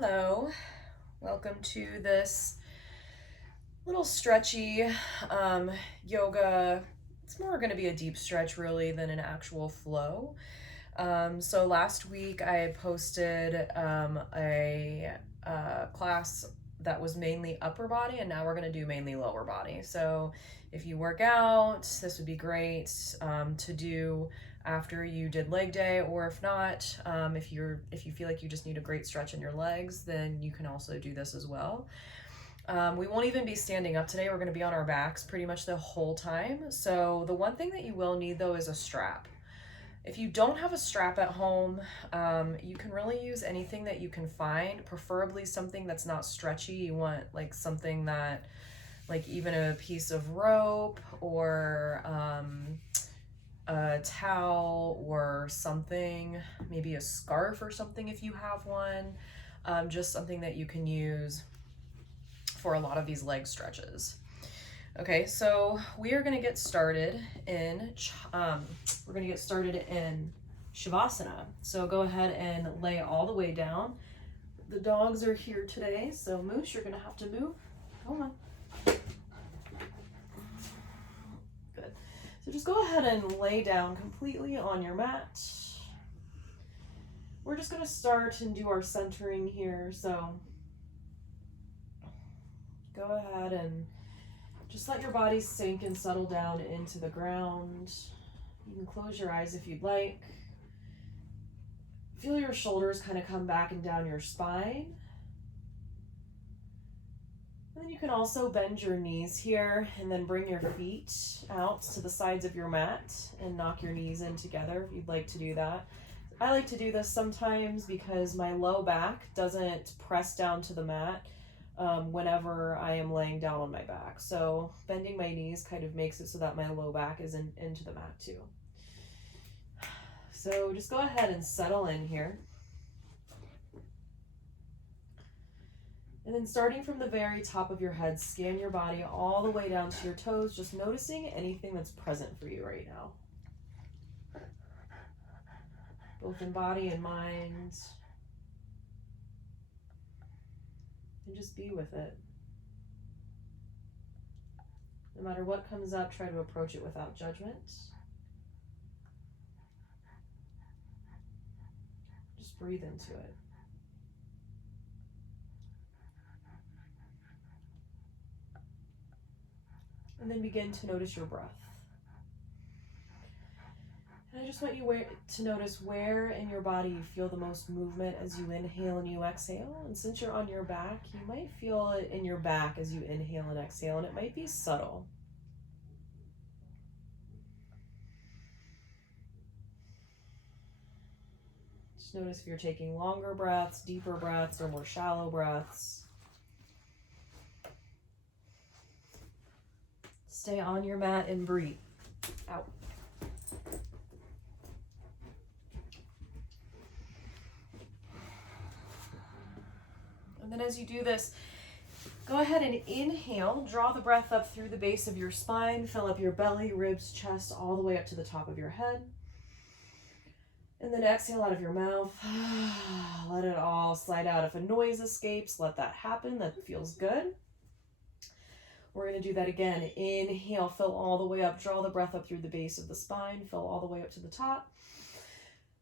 Hello, welcome to this little stretchy yoga. It's more going to be a deep stretch really than an actual flow. So last week I had posted a class that was mainly upper body, and now we're going to do mainly lower body. So if you work out, this would be great to do after you did leg day, or if not, if you feel like you just need a great stretch in your legs, then you can also do this as well. We won't even be standing up today. We're going to be on our backs pretty much the whole time. So the one thing that you will need though is a strap. If you don't have a strap at home, you can really use anything that you can find, preferably something that's not stretchy. You want like something that, like even a piece of rope or a towel or something, maybe a scarf or something if you have one, just something that you can use for a lot of these leg stretches. Okay, so we are going to get started in Shavasana. So go ahead and lay all the way down. The dogs are here today, so Moose, you're going to have to move. Come on. Good. So just go ahead and lay down completely on your mat. We're just going to start and do our centering here. So go ahead and just let your body sink and settle down into the ground. You can close your eyes if you'd like. Feel your shoulders kind of come back and down your spine. And then you can also bend your knees here and then bring your feet out to the sides of your mat and knock your knees in together if you'd like to do that. I like to do this sometimes because my low back doesn't press down to the mat whenever I am laying down on my back. So bending my knees kind of makes it so that my low back is into the mat too. So just go ahead and settle in here. And then starting from the very top of your head, scan your body all the way down to your toes, just noticing anything that's present for you right now. Both in body and mind. And just be with it. No matter what comes up, try to approach it without judgment. Just breathe into it. And then begin to notice your breath. And I just want you to notice where in your body you feel the most movement as you inhale and you exhale. And since you're on your back, you might feel it in your back as you inhale and exhale, and it might be subtle. Just notice if you're taking longer breaths, deeper breaths, or more shallow breaths. Stay on your mat and breathe out. And then as you do this, go ahead and inhale, draw the breath up through the base of your spine, fill up your belly, ribs, chest, all the way up to the top of your head. And then exhale out of your mouth. Let it all slide out. If a noise escapes, let that happen. That feels good. We're going to do that again. Inhale, fill all the way up, draw the breath up through the base of the spine, fill all the way up to the top.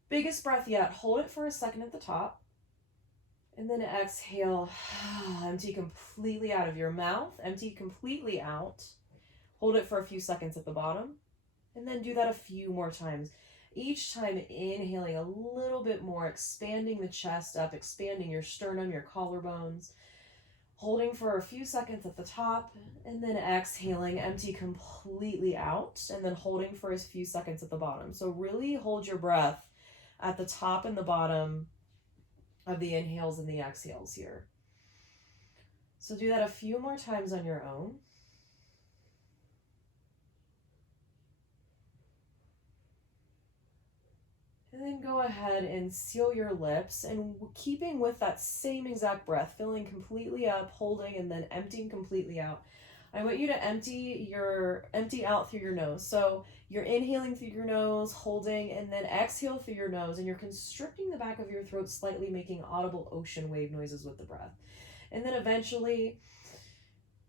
Biggest breath yet. Hold it for a second at the top. And then exhale, empty completely out of your mouth, empty completely out. Hold it for a few seconds at the bottom. And then do that a few more times. Each time inhaling a little bit more, expanding the chest up, expanding your sternum, your collarbones. Holding for a few seconds at the top, and then exhaling, empty completely out, and then holding for a few seconds at the bottom. So really hold your breath at the top and the bottom of the inhales and the exhales here. So do that a few more times on your own. And then go ahead and seal your lips, and keeping with that same exact breath, filling completely up, holding, and then emptying completely out. I want you to empty out through your nose. So you're inhaling through your nose, holding, and then exhale through your nose, and you're constricting the back of your throat slightly, making audible ocean wave noises with the breath. And then eventually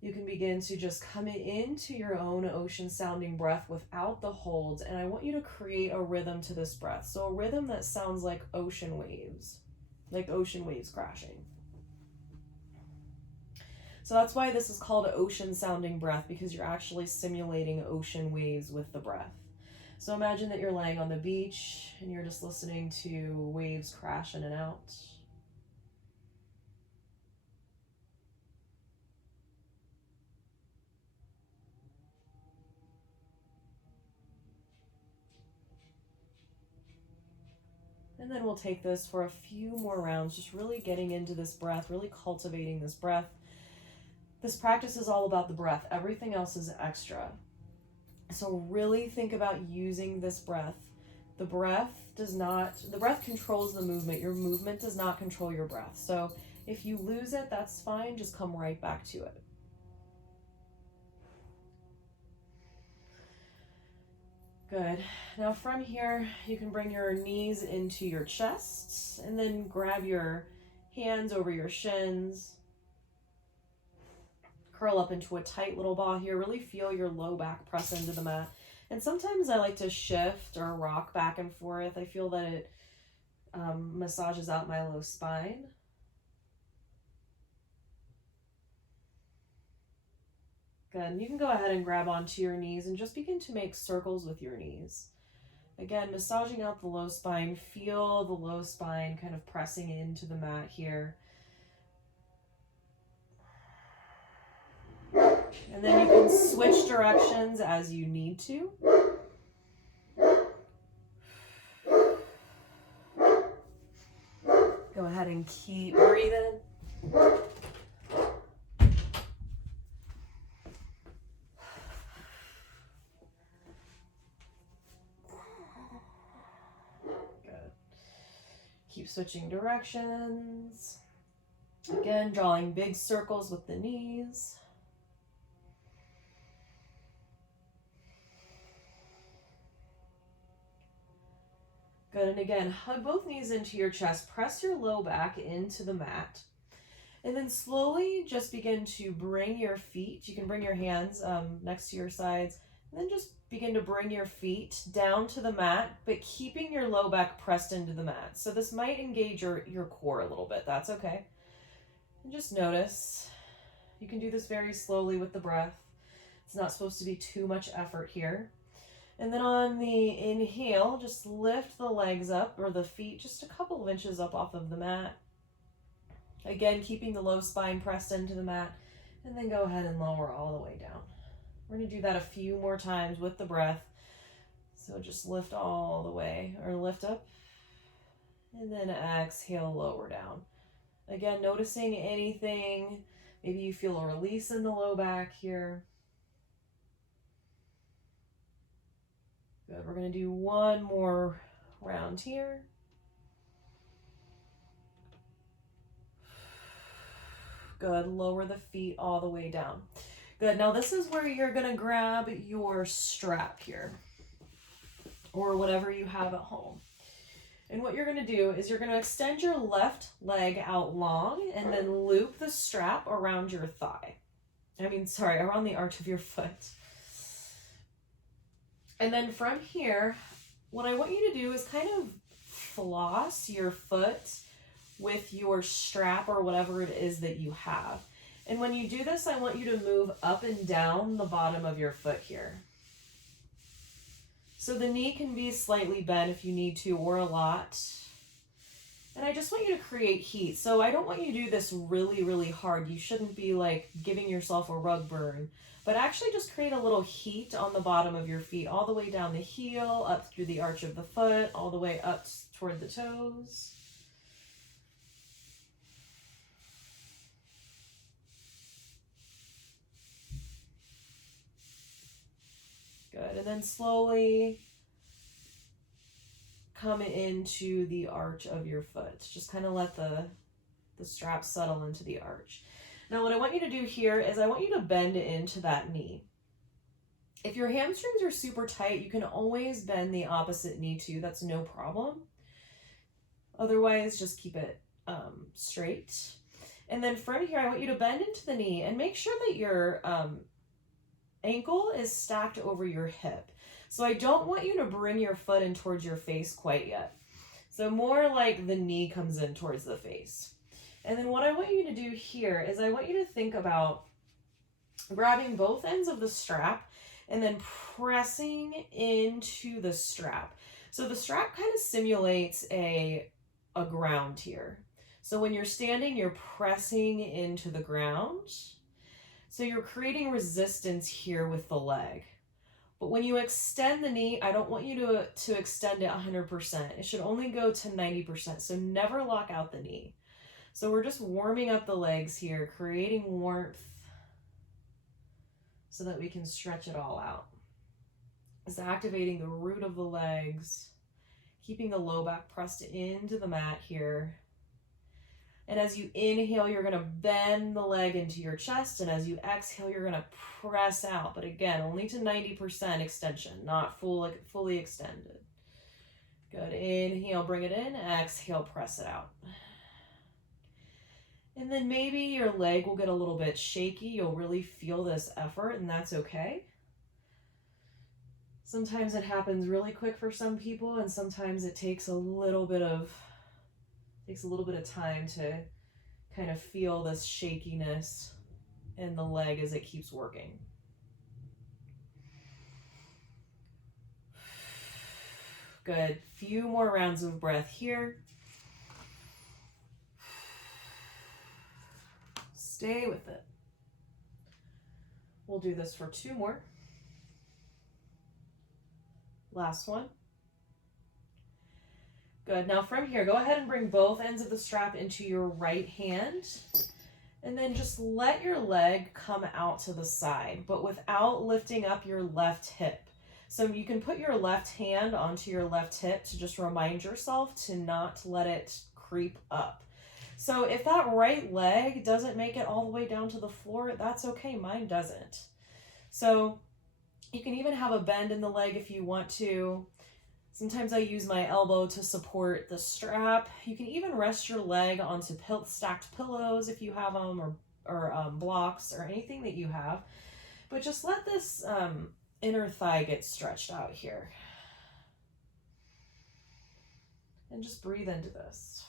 you can begin to just come into your own ocean sounding breath without the holds. And I want you to create a rhythm to this breath. So a rhythm that sounds like ocean waves crashing. So that's why this is called ocean sounding breath, because you're actually simulating ocean waves with the breath. So imagine that you're laying on the beach and you're just listening to waves crash in and out. And then we'll take this for a few more rounds, just really getting into this breath, really cultivating this breath. This practice is all about the breath. Everything else is extra. So really think about using this breath. The breath controls the movement. Your movement does not control your breath. So if you lose it, that's fine. Just come right back to it. Good. Now from here, you can bring your knees into your chest and then grab your hands over your shins. Curl up into a tight little ball here. Really feel your low back press into the mat. And sometimes I like to shift or rock back and forth. I feel that it massages out my low spine. Good. And you can go ahead and grab onto your knees and just begin to make circles with your knees. Again, massaging out the low spine. Feel the low spine kind of pressing into the mat here. And then you can switch directions as you need to. Go ahead and keep breathing. Good. Keep switching directions. Again, drawing big circles with the knees. Good, and again, hug both knees into your chest. Press your low back into the mat. And then slowly just begin to bring your feet. You can bring your hands next to your sides. And then just begin to bring your feet down to the mat, but keeping your low back pressed into the mat. So this might engage your core a little bit. That's okay. And just notice. You can do this very slowly with the breath. It's not supposed to be too much effort here. And then on the inhale, just lift the legs up, or the feet just a couple of inches up off of the mat. Again, keeping the low spine pressed into the mat, and then go ahead and lower all the way down. We're going to do that a few more times with the breath. So just lift all the way, or lift up, and then exhale, lower down. Again, noticing anything. Maybe you feel a release in the low back here. Good. We're going to do one more round here. Good. Lower the feet all the way down. Good. Now this is where you're going to grab your strap here, or whatever you have at home. And what you're going to do is you're going to extend your left leg out long and then loop the strap around your thigh. Around the arch of your foot. And then from here, what I want you to do is kind of floss your foot with your strap or whatever it is that you have. And when you do this, I want you to move up and down the bottom of your foot here. So the knee can be slightly bent if you need to, or a lot. And I just want you to create heat. So I don't want you to do this really, really hard. You shouldn't be like giving yourself a rug burn, but actually just create a little heat on the bottom of your feet, all the way down the heel, up through the arch of the foot, all the way up toward the toes. Good, and then slowly come into the arch of your foot. Just kind of let the strap settle into the arch. Now what I want you to do here is I want you to bend into that knee. If your hamstrings are super tight, you can always bend the opposite knee too. That's no problem. Otherwise, just keep it straight. And then from here, I want you to bend into the knee and make sure that your ankle is stacked over your hip. So I don't want you to bring your foot in towards your face quite yet. So more like the knee comes in towards the face. And then what I want you to do here is I want you to think about grabbing both ends of the strap and then pressing into the strap. So the strap kind of simulates a ground here. So when you're standing, you're pressing into the ground. So you're creating resistance here with the leg. But when you extend the knee, I don't want you to extend it 100%. It should only go to 90%. So never lock out the knee. So we're just warming up the legs here, creating warmth so that we can stretch it all out. It's activating the root of the legs, keeping the low back pressed into the mat here. And as you inhale, you're going to bend the leg into your chest. And as you exhale, you're going to press out. But again, only to 90% extension, not fully extended. Good. Inhale, bring it in. Exhale, press it out. And then maybe your leg will get a little bit shaky. You'll really feel this effort, and that's okay. Sometimes it happens really quick for some people, and sometimes it takes a little bit of time to kind of feel this shakiness in the leg as it keeps working. Good. Few more rounds of breath here. Stay with it. We'll do this for 2 more. Last one. Good. Now from here, go ahead and bring both ends of the strap into your right hand. And then just let your leg come out to the side, but without lifting up your left hip. So you can put your left hand onto your left hip to just remind yourself to not let it creep up. So if that right leg doesn't make it all the way down to the floor, that's okay. Mine doesn't. So you can even have a bend in the leg if you want to. Sometimes I use my elbow to support the strap. You can even rest your leg onto stacked pillows if you have them, or blocks or anything that you have. But just let this inner thigh get stretched out here. And just breathe into this.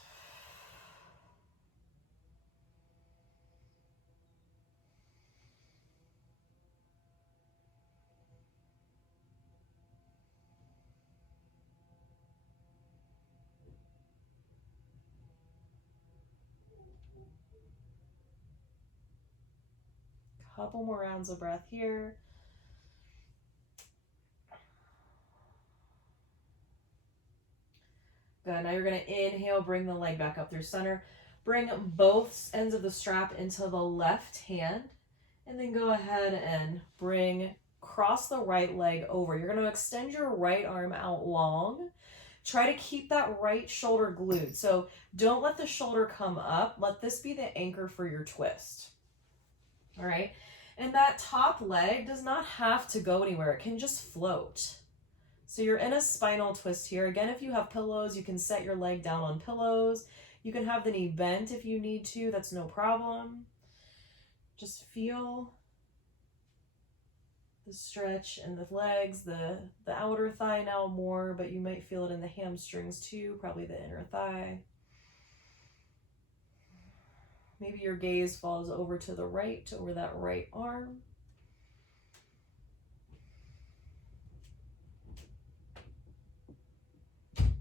Couple more rounds of breath here. Good. Now you're going to inhale, bring the leg back up through center. Bring both ends of the strap into the left hand. And then go ahead and cross the right leg over. You're going to extend your right arm out long. Try to keep that right shoulder glued. So don't let the shoulder come up. Let this be the anchor for your twist. All right. And that top leg does not have to go anywhere. It can just float. So you're in a spinal twist here. Again, if you have pillows, you can set your leg down on pillows. You can have the knee bent if you need to. That's no problem. Just feel the stretch in the legs, the outer thigh now more, but you might feel it in the hamstrings too, probably the inner thigh. Maybe your gaze falls over to the right, over that right arm. And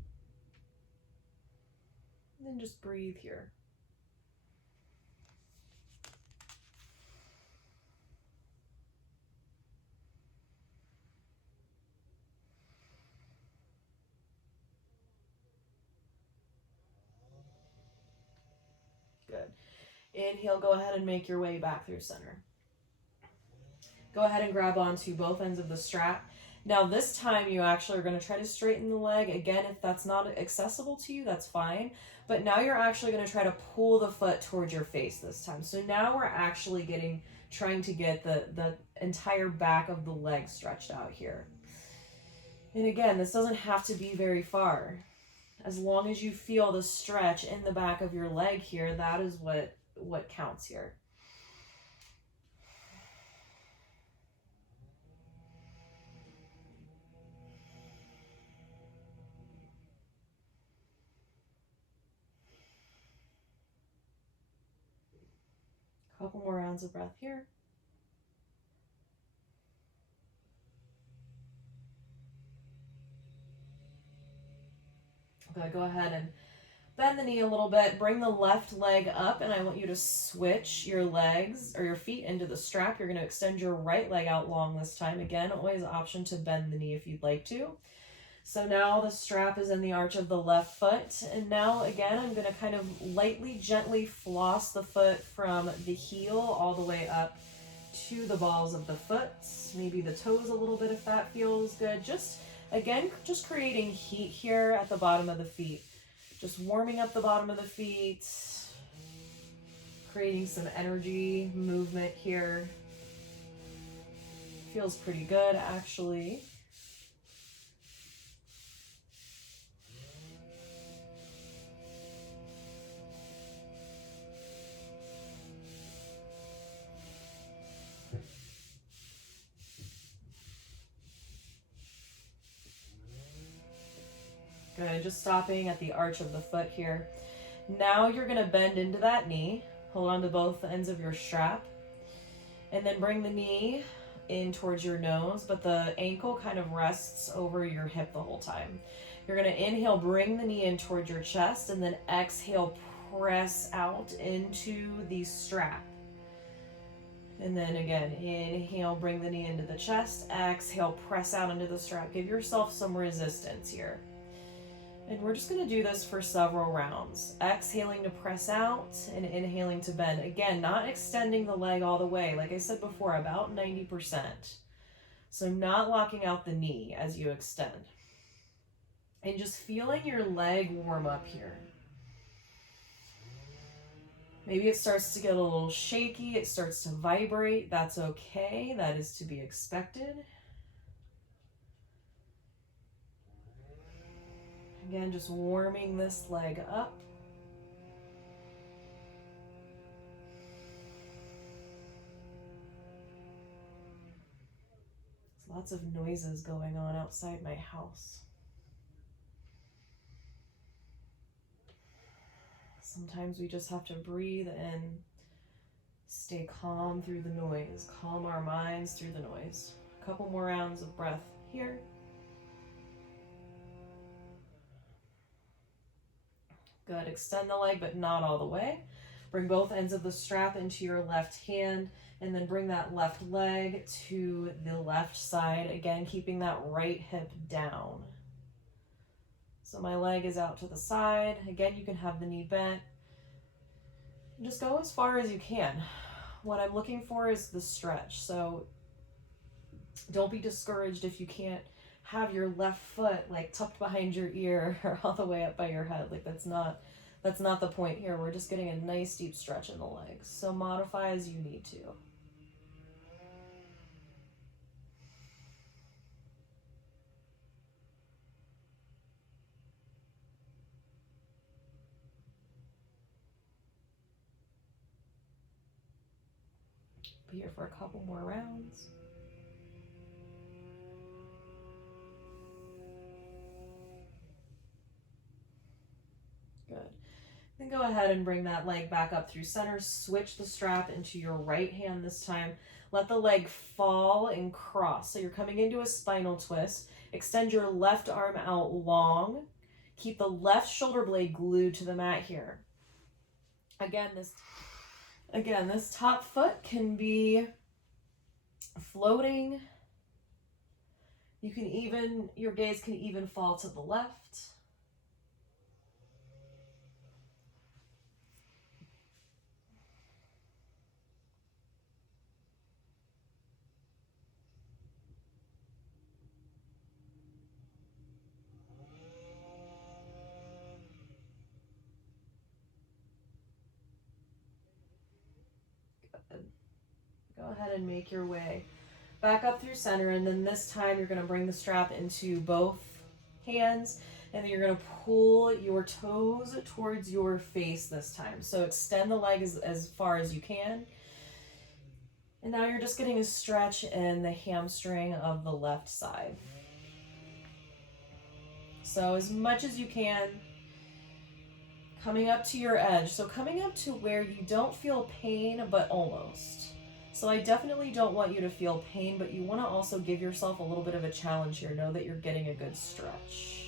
then just breathe here. Good. Inhale, go ahead and make your way back through center. Go ahead and grab onto both ends of the strap. Now this time you actually are going to try to straighten the leg. Again, if that's not accessible to you, that's fine. But now you're actually going to try to pull the foot towards your face this time. So now we're actually trying to get the entire back of the leg stretched out here. And again, this doesn't have to be very far. As long as you feel the stretch in the back of your leg here, that is what counts here. Couple more rounds of breath here. Okay, go ahead and bend the knee a little bit. Bring the left leg up, and I want you to switch your legs or your feet into the strap. You're going to extend your right leg out long this time. Again, always an option to bend the knee if you'd like to. So now the strap is in the arch of the left foot. And now, again, I'm going to kind of lightly, gently floss the foot from the heel all the way up to the balls of the foot. Maybe the toes a little bit if that feels good. Again, just creating heat here at the bottom of the feet. Just warming up the bottom of the feet. Creating some energy, movement here. Feels pretty good, actually. Good, just stopping at the arch of the foot here. Now you're gonna bend into that knee. Hold on to both ends of your strap. And then bring the knee in towards your nose, but the ankle kind of rests over your hip the whole time. You're gonna inhale, bring the knee in towards your chest, and then exhale, press out into the strap. And then again, inhale, bring the knee into the chest, exhale, press out into the strap. Give yourself some resistance here. And we're just going to do this for several rounds. Exhaling to press out and inhaling to bend. Again, not extending the leg all the way. Like I said before, about 90%. So not locking out the knee as you extend. And just feeling your leg warm up here. Maybe it starts to get a little shaky. It starts to vibrate. That's okay. That is to be expected. Again, just warming this leg up. There's lots of noises going on outside my house. Sometimes we just have to breathe and stay calm through the noise. Calm our minds through the noise. A couple more rounds of breath here. Good. Extend the leg, but not all the way. Bring both ends of the strap into your left hand, and then bring that left leg to the left side. Again, keeping that right hip down. So my leg is out to the side. Again, you can have the knee bent. Just go as far as you can. What I'm looking for is the stretch. So don't be discouraged if you can't have your left foot like tucked behind your ear or all the way up by your head. Like that's not the point here. We're just getting a nice deep stretch in the legs. So modify as you need to. Be here for a couple more rounds. Good. Then go ahead and bring that leg back up through center. Switch the strap into your right hand this time. Let the leg fall and cross. So you're coming into a spinal twist. Extend your left arm out long. Keep the left shoulder blade glued to the mat here. Again, this top foot can be floating. Your gaze can even fall to the left. Good. Go ahead and make your way back up through center, and then this time you're going to bring the strap into both hands, and then you're going to pull your toes towards your face this time. So extend the leg as far as you can. And now you're just getting a stretch in the hamstring of the left side. So as much as you can, coming up to your edge. So coming up to where you don't feel pain, but almost. So I definitely don't want you to feel pain, but you want to also give yourself a little bit of a challenge here. Know that you're getting a good stretch.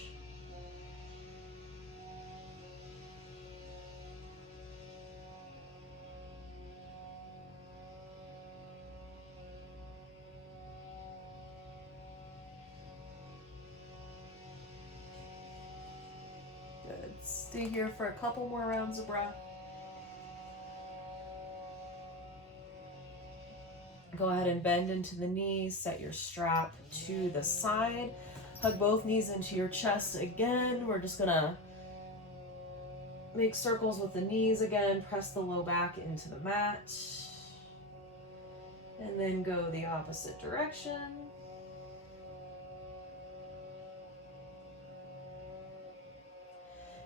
Good. Stay here for a couple more rounds of breath. Go ahead and bend into the knees, set your strap to the side. Hug both knees into your chest again. We're just gonna make circles with the knees again, press the low back into the mat. And then go the opposite direction.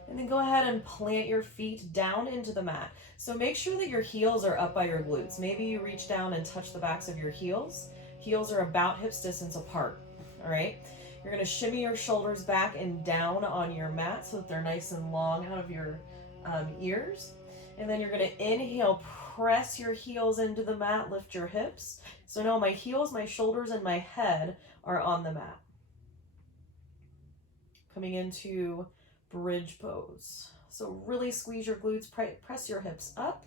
And then go ahead and plant your feet down into the mat. So make sure that your heels are up by your glutes. Maybe you reach down and touch the backs of your heels. Heels are about hips distance apart, all right? You're gonna shimmy your shoulders back and down on your mat so that they're nice and long out of your ears. And then you're gonna inhale, press your heels into the mat, lift your hips. So now my heels, my shoulders, and my head are on the mat. Coming into bridge pose. So really squeeze your glutes, press your hips up.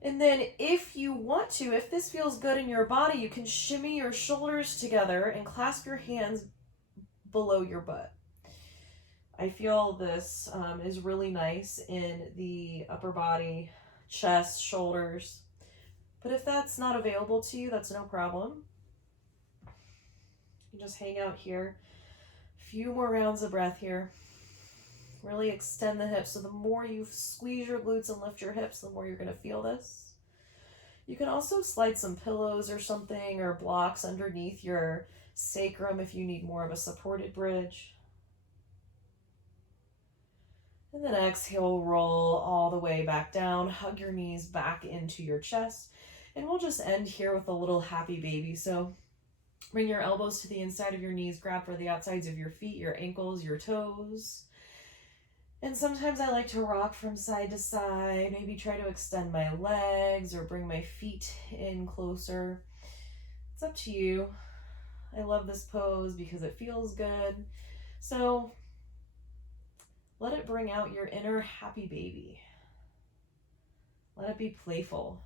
And then if you want to, if this feels good in your body, you can shimmy your shoulders together and clasp your hands below your butt. I feel this is really nice in the upper body, chest, shoulders. But if that's not available to you, that's no problem. You just hang out here. A few more rounds of breath here. Really extend the hips. So the more you squeeze your glutes and lift your hips, the more you're going to feel this. You can also slide some pillows or something or blocks underneath your sacrum if you need more of a supported bridge. And then exhale, roll all the way back down. Hug your knees back into your chest. And we'll just end here with a little happy baby. So bring your elbows to the inside of your knees. Grab for the outsides of your feet, your ankles, your toes. And sometimes I like to rock from side to side, maybe try to extend my legs or bring my feet in closer. It's up to you. I love this pose because it feels good. So let it bring out your inner happy baby. Let it be playful.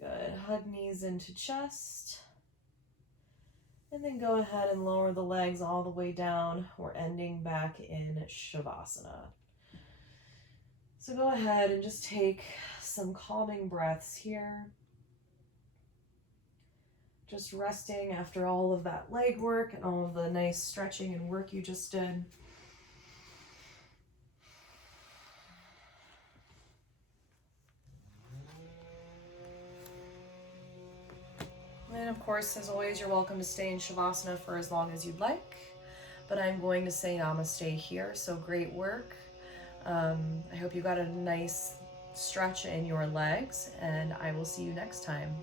Good. Hug knees into chest. And then go ahead and lower the legs all the way down. We're ending back in Shavasana. So go ahead and just take some calming breaths here. Just resting after all of that leg work and all of the nice stretching and work you just did. And of course, as always, you're welcome to stay in Shavasana for as long as you'd like. But I'm going to say namaste here, so great work. I hope you got a nice stretch in your legs, and I will see you next time.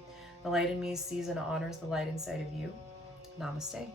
The light in me sees and honors the light inside of you. Namaste.